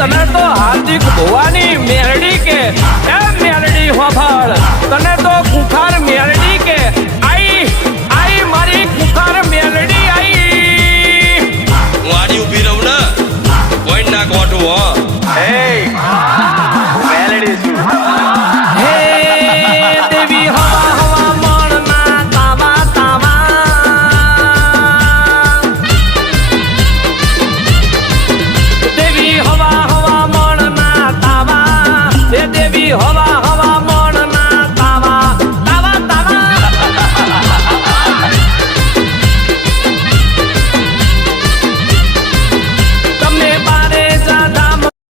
તને તો હાર્દિક ભુવાની મેરડી કે એ મેરડી હોભળ તને તો કુખાર મેરડી કે આઈ આઈ મારી કુખાર મેરડી આઈ હું આડી ઊભી રહું ને કોઈ ના કોઠું હો એ